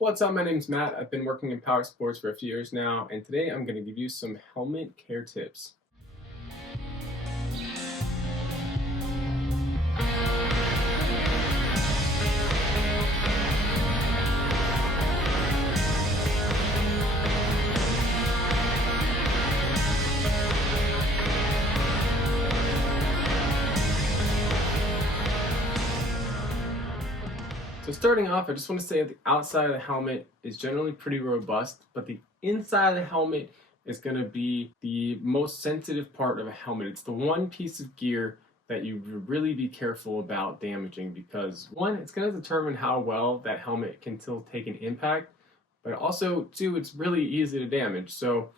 What's up? My name's Matt. I've been working in power sports for a few years now, and today I'm going to give you some helmet care tips. So starting off, I just want to say that the outside of the helmet is generally pretty robust, but the inside of the helmet is going to be the most sensitive part of a helmet. It's the one piece of gear that you really be careful about damaging because one, it's going to determine how well that helmet can still take an impact, but also two, it's really easy to damage. So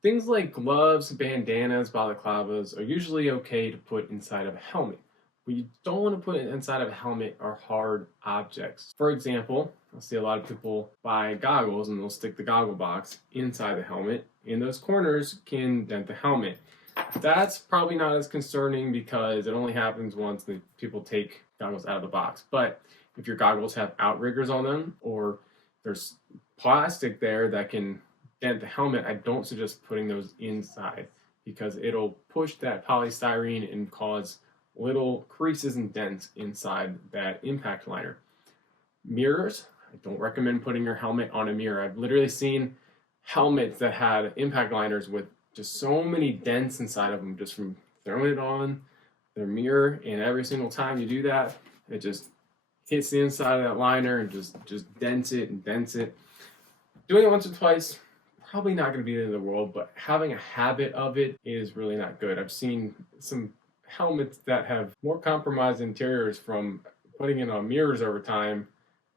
things like gloves, bandanas, balaclavas are usually okay to put inside of a helmet. What you don't want to put inside of a helmet are hard objects. For example, I'll see a lot of people buy goggles and they'll stick the goggle box inside the helmet, and those corners can dent the helmet. That's probably not as concerning because it only happens once the people take goggles out of the box. But if your goggles have outriggers on them or there's plastic there that can dent the helmet, I don't suggest putting those inside because it'll push that polystyrene and cause little creases and dents inside that impact liner. Mirrors, I don't recommend putting your helmet on a mirror. I've literally seen helmets that had impact liners with just so many dents inside of them just from throwing it on their mirror, and every single time you do that, it just hits the inside of that liner and just dents it and dents it. Doing it once or twice, probably not going to be the end of the world, but having a habit of it is really not good. I've seen some helmets that have more compromised interiors from putting it on mirrors over time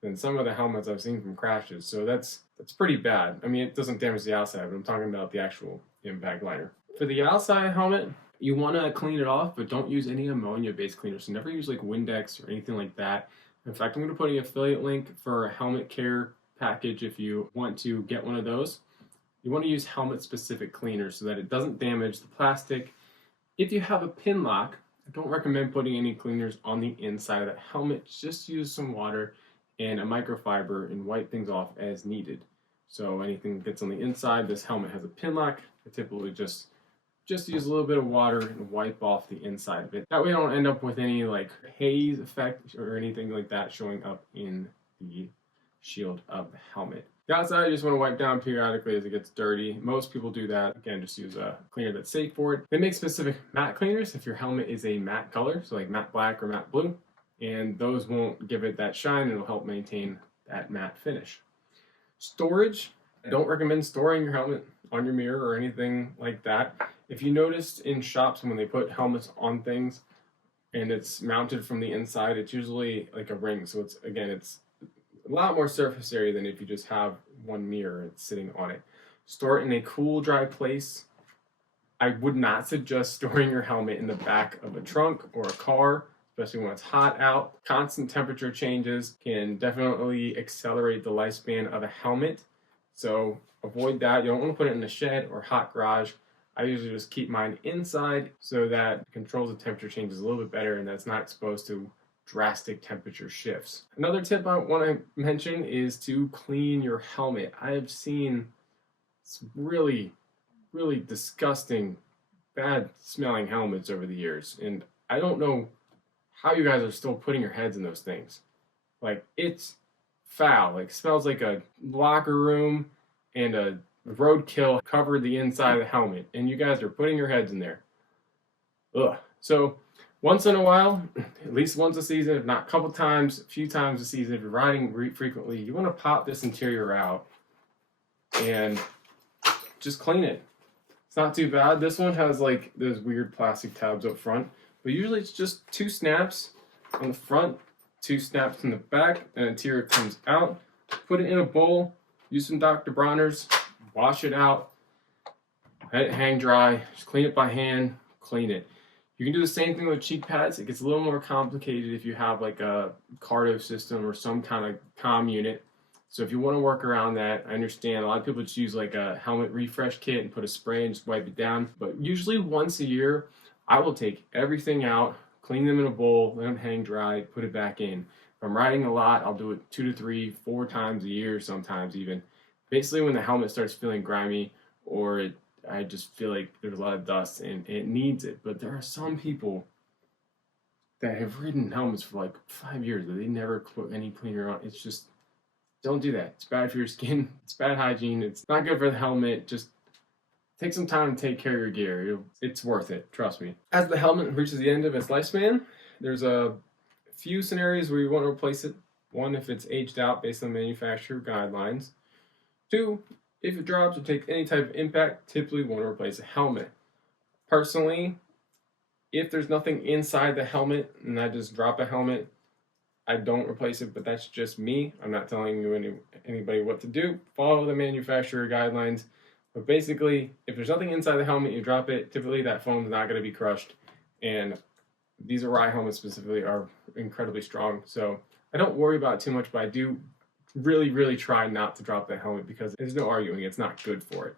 than some of the helmets I've seen from crashes. So that's pretty bad. I mean, it doesn't damage the outside, but I'm talking about the actual impact liner. For the outside helmet, you want to clean it off, but don't use any ammonia-based cleaner. So never use like Windex or anything like that. In fact, I'm going to put an affiliate link for a helmet care package if you want to get one of those. You want to use helmet-specific cleaner so that it doesn't damage the plastic. If you have a pin lock, I don't recommend putting any cleaners on the inside of the helmet. Just use some water and a microfiber and wipe things off as needed. So anything that gets on the inside, this helmet has a pin lock. I typically just use a little bit of water and wipe off the inside of it. That way I don't end up with any like haze effect or anything like that showing up in the shield of the helmet. The outside, you just want to wipe down periodically as it gets dirty. Most people do that. Again, just use a cleaner that's safe for it. They make specific matte cleaners if your helmet is a matte color, so like matte black or matte blue, and those won't give it that shine and it'll help maintain that matte finish. Storage, I don't recommend storing your helmet on your mirror or anything like that. If you noticed in shops when they put helmets on things and it's mounted from the inside, it's usually like a ring. So it's a lot more surface area than if you just have one mirror sitting on it. Store it in a cool, dry place. I would not suggest storing your helmet in the back of a trunk or a car, especially when it's hot out. Constant temperature changes can definitely accelerate the lifespan of a helmet, so avoid that. You don't want to put it in a shed or hot garage. I usually just keep mine inside so that it controls the temperature changes a little bit better and that's not exposed to drastic temperature shifts. Another tip I want to mention is to clean your helmet. I have seen some really disgusting, bad smelling helmets over the years, and I don't know how you guys are still putting your heads in those things. Like, it's foul. Like, it smells like a locker room and a roadkill covered the inside of the helmet, and you guys are putting your heads in there. Ugh. So once in a while, at least once a season, if not a couple times, a few times a season, if you're riding frequently, you want to pop this interior out and just clean it. It's not too bad. This one has like those weird plastic tabs up front, but usually it's just 2 snaps on the front, 2 snaps in the back, and interior comes out. Put it in a bowl, use some Dr. Bronner's, wash it out, let it hang dry, just clean it by hand, clean it. You can do the same thing with cheek pads. It gets a little more complicated if you have like a cardio system or some kind of comm unit. So if you want to work around that, I understand a lot of people just use like a helmet refresh kit and put a spray and just wipe it down. But usually once a year, I will take everything out, clean them in a bowl, let them hang dry, put it back in. If I'm riding a lot, I'll do it 2 to 3, 4 times a year, sometimes even. Basically when the helmet starts feeling grimy, or I just feel like there's a lot of dust and it needs it. But there are some people that have ridden helmets for like 5 years that they never put any cleaner on. It's just, don't do that. It's bad for your skin. It's bad hygiene. It's not good for the helmet. Just take some time to take care of your gear. It's worth it, trust me. As the helmet reaches the end of its lifespan, there's a few scenarios where you want to replace it. One, if it's aged out based on manufacturer guidelines. Two, if it drops or takes any type of impact, typically want to replace a helmet. Personally, if there's nothing inside the helmet and I just drop a helmet, I don't replace it, but that's just me. I'm not telling you anybody what to do. Follow the manufacturer guidelines. But basically, if there's nothing inside the helmet, you drop it, typically that foam's not going to be crushed. And these Arai helmets specifically are incredibly strong. So I don't worry about it too much, but I do really try not to drop the helmet because there's no arguing, it's not good for it.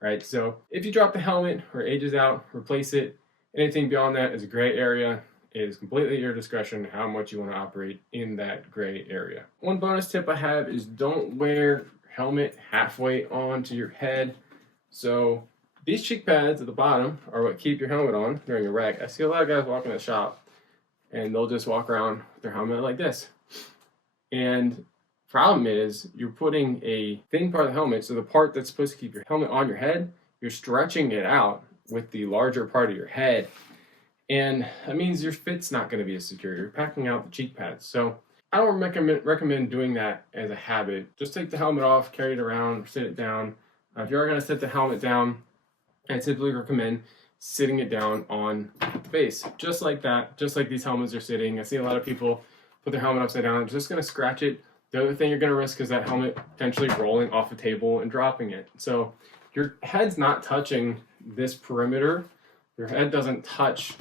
Right? So if you drop the helmet or it ages out, replace it. Anything beyond that is a gray area. It is completely your discretion how much you want to operate in that gray area. One bonus tip I have is don't wear helmet halfway onto your head. So these cheek pads at the bottom are what keep your helmet on during a wreck. I see a lot of guys walking in the shop and they'll just walk around with their helmet like this. And problem is you're putting a thin part of the helmet, so the part that's supposed to keep your helmet on your head, you're stretching it out with the larger part of your head. And that means your fit's not going to be as secure. You're packing out the cheek pads. So I don't recommend doing that as a habit. Just take the helmet off, carry it around, or sit it down. If you are going to set the helmet down, I typically recommend sitting it down on the base. Just like that, just like these helmets are sitting. I see a lot of people put their helmet upside down. I'm just going to scratch it. The other thing you're going to risk is that helmet potentially rolling off a table and dropping it. So your head's not touching this perimeter. Your head doesn't touch.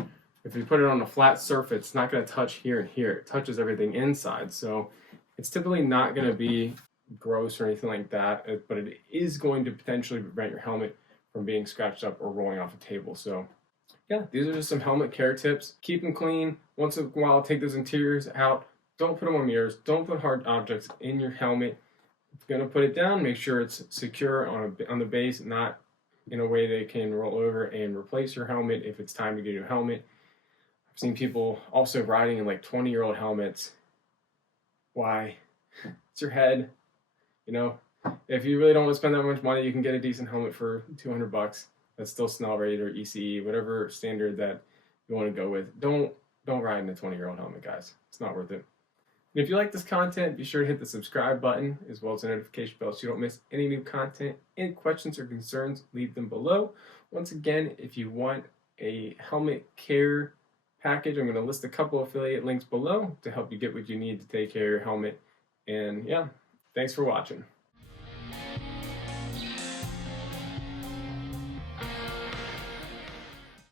If you put it on a flat surface, it's not going to touch here and here. It touches everything inside. So it's typically not going to be gross or anything like that, but it is going to potentially prevent your helmet from being scratched up or rolling off a table. So yeah, these are just some helmet care tips. Keep them clean. Once in a while, take those interiors out. Don't put them on mirrors. Don't put hard objects in your helmet. If you're going to put it down, make sure it's secure on the base, not in a way they can roll over and replace your helmet if it's time to get a new helmet. I've seen people also riding in like 20-year-old helmets. Why? It's your head. You know, if you really don't want to spend that much money, you can get a decent helmet for $200. That's still Snell rated or ECE, whatever standard that you want to go with. Don't ride in a 20-year-old helmet, guys. It's not worth it. And if you like this content, be sure to hit the subscribe button as well as the notification bell so you don't miss any new content. Any questions or concerns, leave them below. Once again, if you want a helmet care package, I'm going to list a couple affiliate links below to help you get what you need to take care of your helmet. And yeah, thanks for watching.